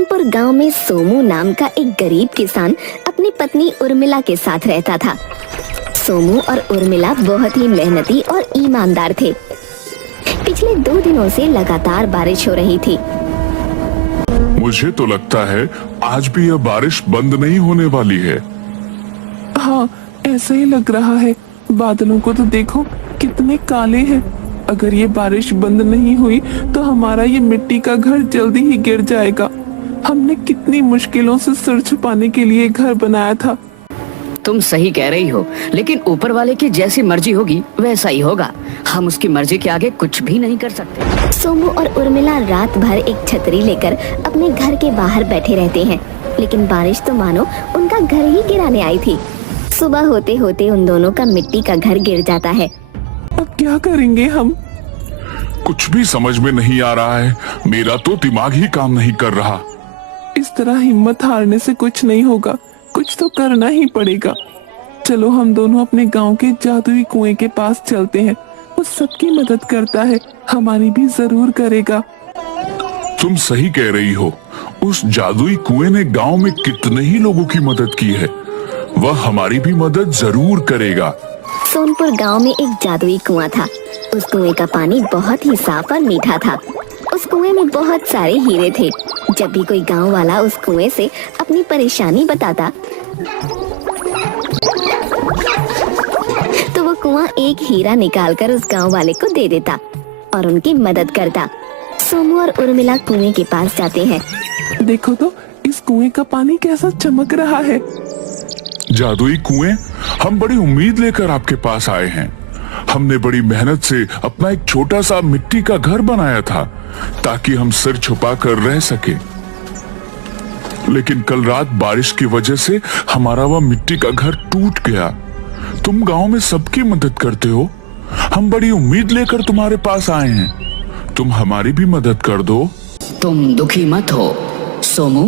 सोनपुर गांव में सोमू नाम का एक गरीब किसान अपनी पत्नी उर्मिला के साथ रहता था। सोमू और उर्मिला बहुत ही मेहनती और ईमानदार थे। पिछले 2 दिनों से लगातार बारिश हो रही थी। मुझे तो लगता है आज भी यह बारिश बंद नहीं होने वाली है। हाँ, ऐसा ही लग रहा है। बादलों को तो देखो कितने काले हैं। अगर ये बारिश बंद नहीं हुई तो हमारा ये मिट्टी का घर जल्दी ही गिर जाएगा। हमने कितनी मुश्किलों से सिर छुपाने के लिए घर बनाया था। तुम सही कह रही हो, लेकिन ऊपर वाले की जैसी मर्जी होगी वैसा ही होगा। हम उसकी मर्जी के आगे कुछ भी नहीं कर सकते। सोमू और उर्मिला रात भर एक छतरी लेकर अपने घर के बाहर बैठे रहते हैं, लेकिन बारिश तो मानो उनका घर ही गिराने आई थी। सुबह होते होते उन दोनों का मिट्टी का घर गिर जाता है। अब क्या करेंगे हम? कुछ भी समझ में नहीं आ रहा है। मेरा तो दिमाग ही काम नहीं कर रहा। इस तरह हिम्मत हारने से कुछ नहीं होगा, कुछ तो करना ही पड़ेगा। चलो हम दोनों अपने गांव के जादुई कुएं के पास चलते हैं। वो सबकी मदद करता है, हमारी भी जरूर करेगा। तुम सही कह रही हो। उस जादुई कुएं ने गांव में कितने ही लोगों की मदद की है। वह हमारी भी मदद जरूर करेगा। सोनपुर गांव में एक जादुई कुआं था। उस कुएं का पानी बहुत ही साफ और मीठा था। उस कुएं में बहुत सारे हीरे थे। जब भी कोई गांव वाला उस कुएं से अपनी परेशानी बताता तो वो कुआं एक हीरा निकालकर उस गांव वाले को दे देता और उनकी मदद करता। सोमू और उर्मिला कुएं के पास जाते हैं। देखो तो इस कुएं का पानी कैसा चमक रहा है। जादुई कुएं, हम बड़ी उम्मीद लेकर आपके पास आए हैं। हमने बड़ी मेहनत से अपना एक छोटा सा मिट्टी का घर बनाया था ताकि हम सिर छुपा कर रह सके। लेकिन कल रात बारिश की वजह से हमारा वह मिट्टी का घर टूट गया। तुम गांव में सबकी मदद करते हो। हम बड़ी उम्मीद लेकर तुम्हारे पास आए हैं। तुम हमारी भी मदद कर दो। तुम दुखी मत हो सोमू।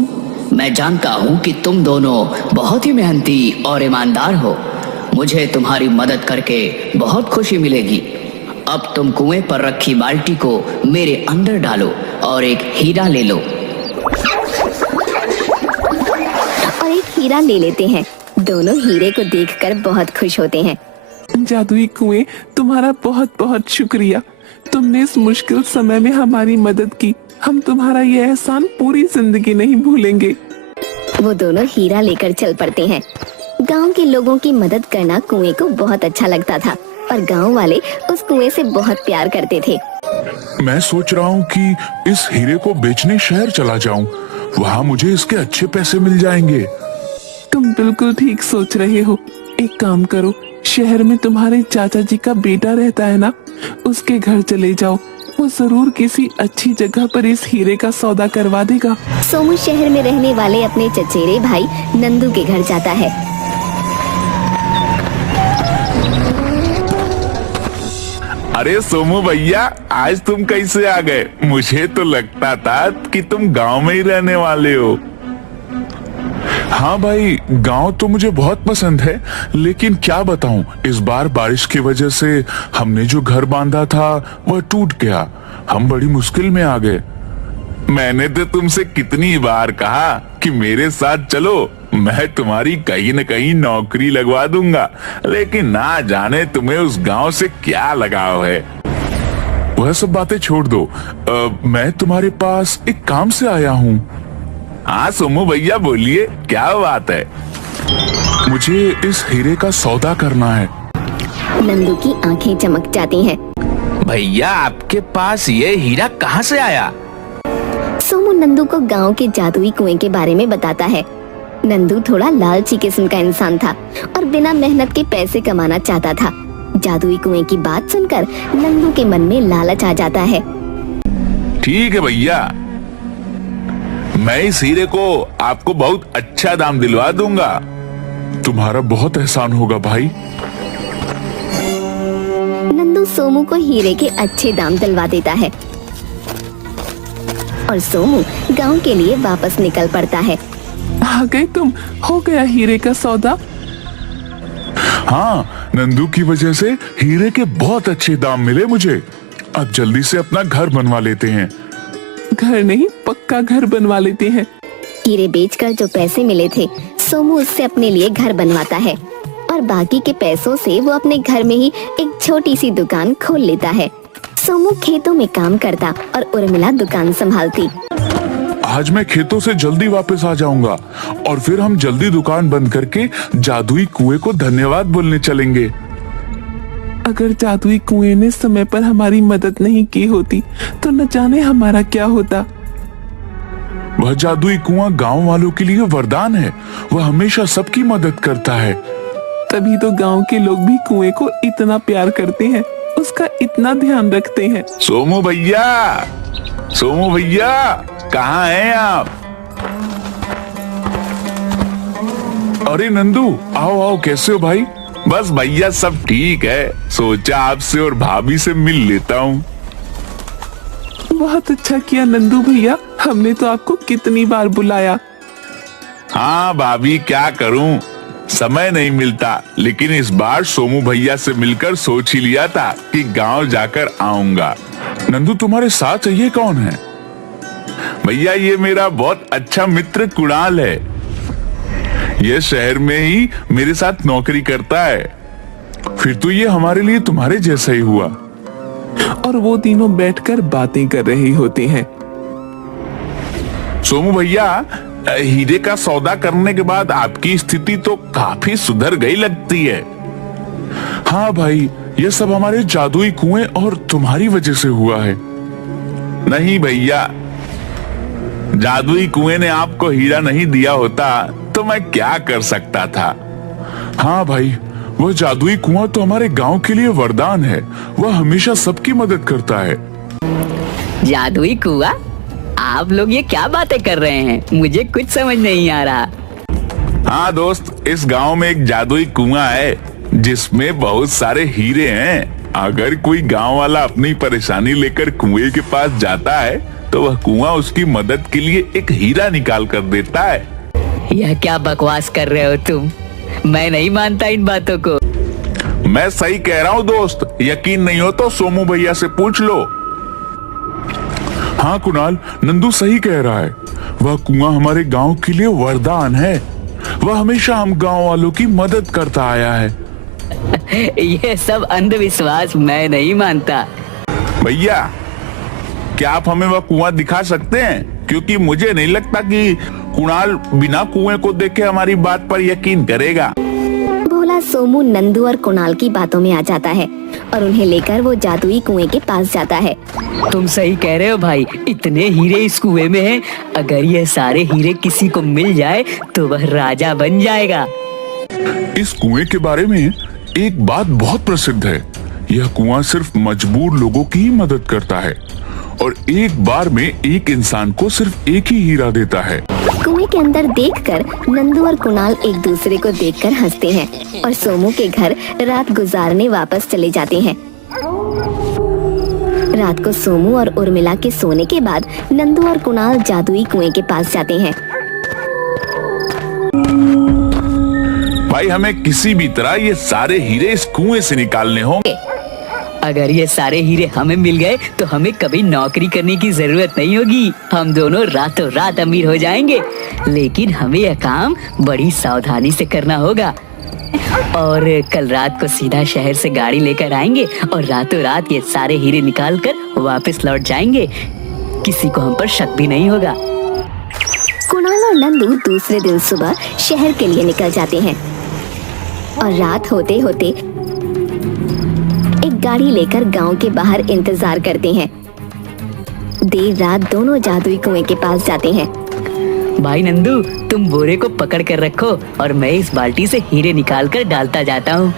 मैं जानता हूँ कि तुम दोनों बहुत ही मेहनती और ईमानदार हो। मुझे तुम्हारी मदद करके बहुत खुशी मिलेगी। अब तुम कुएं पर रखी बाल्टी को मेरे अंदर डालो और एक हीरा ले लो। और एक हीरा ले लेते हैं। दोनों हीरे को देखकर बहुत खुश होते हैं। जादुई कुएं, तुम्हारा बहुत बहुत शुक्रिया। तुमने इस मुश्किल समय में हमारी मदद की। हम तुम्हारा ये एहसान पूरी जिंदगी नहीं भूलेंगे। वो दोनों हीरा लेकर चल पड़ते हैं। गांव के लोगों की मदद करना कुएं को बहुत अच्छा लगता था और गांव वाले उस कुएं से बहुत प्यार करते थे। मैं सोच रहा हूँ कि इस हीरे को बेचने शहर चला जाऊं। वहाँ मुझे इसके अच्छे पैसे मिल जाएंगे। तुम बिल्कुल ठीक सोच रहे हो। एक काम करो, शहर में तुम्हारे चाचा जी का बेटा रहता है ना, उसके घर चले जाओ। वो जरूर किसी अच्छी जगह पर इस हीरे का सौदा करवा देगा। सोमू शहर में रहने वाले अपने चचेरे भाई नंदू के घर जाता है। अरे सोमू भैया, आज तुम कैसे आ गए? मुझे तो लगता था कि तुम गांव में ही रहने वाले हो। हाँ भाई, गांव तो मुझे बहुत पसंद है, लेकिन क्या बताऊं, इस बार बारिश की वजह से हमने जो घर बांधा था वह टूट गया। हम बड़ी मुश्किल में आ गए। मैंने तो तुमसे कितनी बार कहा कि मेरे साथ चलो, मैं तुम्हारी कहीं न कहीं नौकरी लगवा दूंगा, लेकिन ना जाने तुम्हें उस गांव से क्या लगाव है। वह सब बातें छोड़ दो। मैं तुम्हारे पास एक काम से आया हूँ। हाँ सोमू भैया, बोलिए, क्या बात है? मुझे इस हीरे का सौदा करना है। नंदू की आंखें चमक जाती हैं। भैया, आपके पास ये हीरा कहाँ से आया? सोमू नंदू को गांव के जादुई कुएं के बारे में बताता है। नंदू थोड़ा लालची किस्म का इंसान था और बिना मेहनत के पैसे कमाना चाहता था। जादुई कुएं की बात सुनकर नंदू के मन में लालच आ जाता है। ठीक है भैया, मैं इस हीरे को आपको बहुत अच्छा दाम दिलवा दूंगा। तुम्हारा बहुत एहसान होगा भाई। नंदू सोमू को हीरे के अच्छे दाम दिलवा देता है और सोमू गांव के लिए वापस निकल पड़ता है। आ गए तुम? हो गया हीरे का सौदा? हाँ, नंदू की वजह से हीरे के बहुत अच्छे दाम मिले मुझे। अब जल्दी से अपना घर बनवा लेते हैं। घर नहीं, पक्का घर बनवा लेते हैं। हीरे बेचकर जो पैसे मिले थे, सोमू उससे अपने लिए घर बनवाता है और बाकी के पैसों से वो अपने घर में ही एक छोटी सी दुकान खोल लेता है। सोमू खेतों में काम करता और उर्मिला दुकान संभालती। आज मैं खेतों से जल्दी वापस आ जाऊंगा और फिर हम जल्दी दुकान बंद करके जादुई कुएं को धन्यवाद बोलने चलेंगे। अगर जादुई कुएं ने समय पर हमारी मदद नहीं की होती तो न जाने हमारा क्या होता। वह जादुई कुआं गांव वालों के लिए वरदान है। वह हमेशा सबकी मदद करता है। तभी तो गांव के लोग भी कुएं को इतना प्यार करते हैं, उसका इतना ध्यान रखते हैं। सोमू भैया, सोमू भैया, कहाँ हैं आप? अरे नंदू, आओ आओ, कैसे हो भाई? बस भैया सब ठीक है। सोचा आपसे और भाभी से मिल लेता हूँ। बहुत अच्छा किया नंदू भैया, हमने तो आपको कितनी बार बुलाया। हाँ भाभी, क्या करूं, समय नहीं मिलता। लेकिन इस बार सोमू भैया से मिलकर सोच ही लिया था कि गांव जाकर आऊंगा। नंदू, तुम्हारे साथ ये कौन है? भैया, ये मेरा बहुत अच्छा मित्र कुणाल है। ये शहर में ही मेरे साथ नौकरी करता है। फिर तो ये हमारे लिए तुम्हारे जैसा ही हुआ। और वो तीनों बैठकर बातें कर रहे होते हैं। सोमू भैया, हीरे का सौदा करने के बाद आपकी स्थिति तो काफी सुधर गई लगती है। हाँ भाई, ये सब हमारे जादुई कुएं और तुम्हारी वजह से हुआ है। नहीं भैया, जादुई कुएं ने आपको हीरा नहीं दिया होता तो मैं क्या कर सकता था। हाँ भाई, वह जादुई कुआं तो हमारे गांव के लिए वरदान है। वह हमेशा सबकी मदद करता है। जादुई कुआं? आप लोग ये क्या बातें कर रहे हैं? मुझे कुछ समझ नहीं आ रहा। हाँ दोस्त, इस गांव में एक जादुई कुआं है जिसमें बहुत सारे हीरे हैं। अगर कोई गांव वाला अपनी परेशानी लेकर कुएं के पास जाता है तो वह कुआं उसकी मदद के लिए एक हीरा निकाल कर देता है। यह क्या बकवास कर रहे हो तुम? मैं नहीं मानता इन बातों को। मैं सही कह रहा हूँ दोस्त, यकीन नहीं हो तो सोमू भैया से पूछ लो। हाँ कुणाल, नंदू सही कह रहा है। वह कुआं हमारे गांव के लिए वरदान है। वह हमेशा हम गांव वालों की मदद करता आया है। ये सब अंधविश्वास मैं नहीं मानता। भैया, क्या आप हमें वह कुआं दिखा सकते हैं? क्योंकि मुझे नहीं लगता कि कुणाल बिना कुएं को देखे हमारी बात पर यकीन करेगा। भोला सोमू नंदू और कुणाल की बातों में आ जाता है और उन्हें लेकर वो जादुई कुएं के पास जाता है। तुम सही कह रहे हो भाई, इतने हीरे इस कुएं में हैं। अगर ये सारे हीरे किसी को मिल जाए तो वह राजा बन जाएगा। इस कुएं के बारे में एक बात बहुत प्रसिद्ध है। यह कुआं सिर्फ मजबूर लोगों की ही मदद करता है और एक बार में एक इंसान को सिर्फ एक ही हीरा देता है। कुएं के अंदर देखकर नंदू और कुणाल एक दूसरे को देखकर हंसते हैं और सोमू के घर रात गुजारने वापस चले जाते हैं। रात को सोमू और उर्मिला के सोने के बाद नंदू और कुणाल जादुई कुएं के पास जाते हैं। भाई, हमें किसी भी तरह ये सारे हीरे इस कुएं से निकालने होंगे। अगर ये सारे हीरे हमें मिल गए तो हमें कभी नौकरी करने की जरूरत नहीं होगी। हम दोनों रातों रात अमीर हो जाएंगे। लेकिन हमें यह काम बड़ी सावधानी से करना होगा और कल रात को सीधा शहर से गाड़ी लेकर आएंगे और रातों रात ये सारे हीरे निकाल कर वापस लौट जाएंगे। किसी को हम पर शक भी नहीं होगा। कुणाल और नंदू दूसरे दिन सुबह शहर के लिए निकल जाते हैं और रात होते होते एक गाड़ी लेकर गांव के बाहर इंतजार करते हैं। देर रात दोनों जादुई कुएं के पास जाते हैं। भाई नंदू, तुम बोरे को पकड़ कर रखो और मैं इस बाल्टी से हीरे निकाल कर डालता जाता हूँ।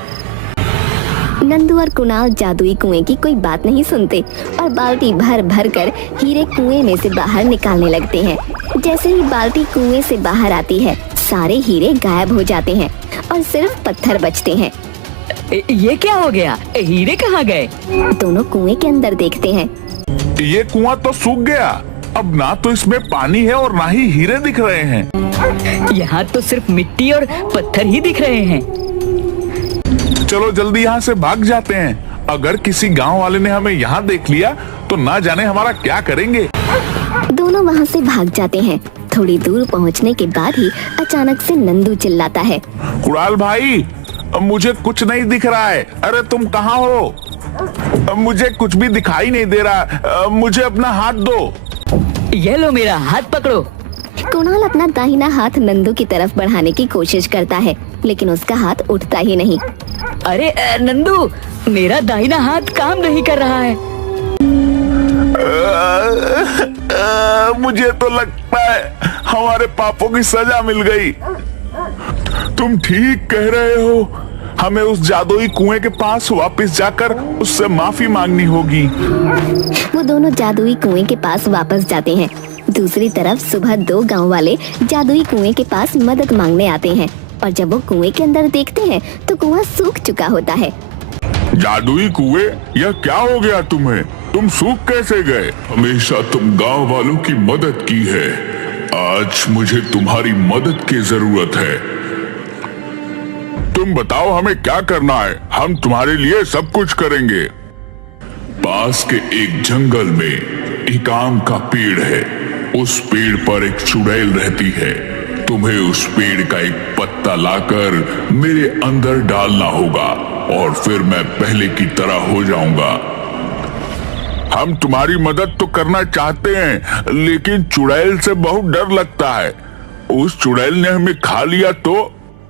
नंदू और कुणाल जादुई कुएं की कोई बात नहीं सुनते और बाल्टी भर भर कर हीरे कुएं में से बाहर निकालने लगते हैं। जैसे ही बाल्टी कुएं से बाहर आती है, सारे हीरे गायब हो जाते हैं और सिर्फ पत्थर बचते हैं। ये क्या हो गया? हीरे कहाँ गए? दोनों कुएं के अंदर देखते हैं। ये कुआं तो सूख गया। अब ना तो इसमें पानी है और ना ही हीरे दिख रहे हैं। यहाँ तो सिर्फ मिट्टी और पत्थर ही दिख रहे हैं। चलो जल्दी यहाँ से भाग जाते हैं। अगर किसी गांव वाले ने हमें यहाँ देख लिया तो ना जाने हमारा क्या करेंगे। दोनों वहाँ से भाग जाते हैं। थोड़ी दूर पहुंचने के बाद ही अचानक से नंदू चिल्लाता है। कुणाल भाई, मुझे कुछ नहीं दिख रहा है। अरे तुम कहाँ हो? मुझे कुछ भी दिखाई नहीं दे रहा। मुझे अपना हाथ दो। ये लो मेरा हाथ पकड़ो। कुणाल अपना दाहिना हाथ नंदू की तरफ बढ़ाने की कोशिश करता है, लेकिन उसका हाथ उठता ही नहीं। अरे नंदू, मेरा दाहिना हाथ काम नहीं कर रहा है। मुझे तो लगता है हमारे पापों की सजा मिल गई। तुम ठीक कह रहे हो। हमें उस जादुई कुएं के पास वापस जाकर उससे माफी मांगनी होगी। वो दोनों जादुई कुएं के पास वापस जाते हैं। दूसरी तरफ सुबह 2 गांव वाले जादुई कुएं के पास मदद मांगने आते हैं, और जब वो कुएं के अंदर देखते हैं तो कुआं सूख चुका होता है। जादुई कुएं, यह क्या हो गया तुम्हें? तुम सूख कैसे गए? हमेशा तुम गांव वालों की मदद की है। आज मुझे तुम्हारी मदद की जरूरत है। तुम बताओ हमें क्या करना है। हम तुम्हारे लिए सब कुछ करेंगे। पास के एक जंगल में एक आम का पेड़ है। उस पेड़ पर एक चुड़ैल रहती है। तुम्हें उस पेड़ का एक पत्ता लाकर मेरे अंदर डालना होगा, और फिर मैं पहले की तरह हो जाऊंगा। हम तुम्हारी मदद तो करना चाहते हैं, लेकिन चुड़ैल से बहुत डर लगता है। उस चुड़ैल ने हमें खा लिया तो